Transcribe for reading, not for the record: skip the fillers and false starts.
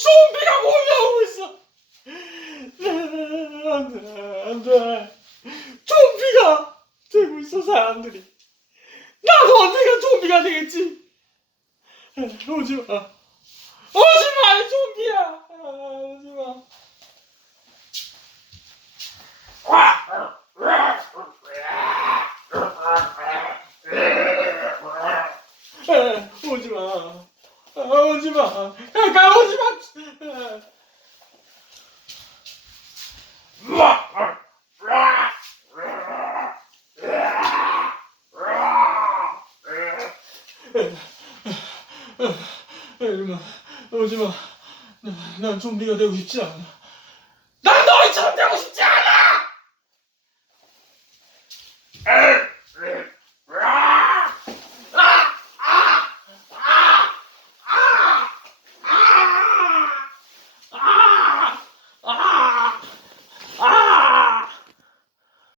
좀비가 몰려오고 있어. 안 돼. 좀비가 되고 있어, 사람들이. 나도 언젠가 좀비가 되겠지. 오지 마. 오지 마, 이 좀비야. 오지 마. 오지 마. 오지 마. 가까이 오지 마. 이리 마. 오지 마. 난 좀비가 되고 싶지 않아.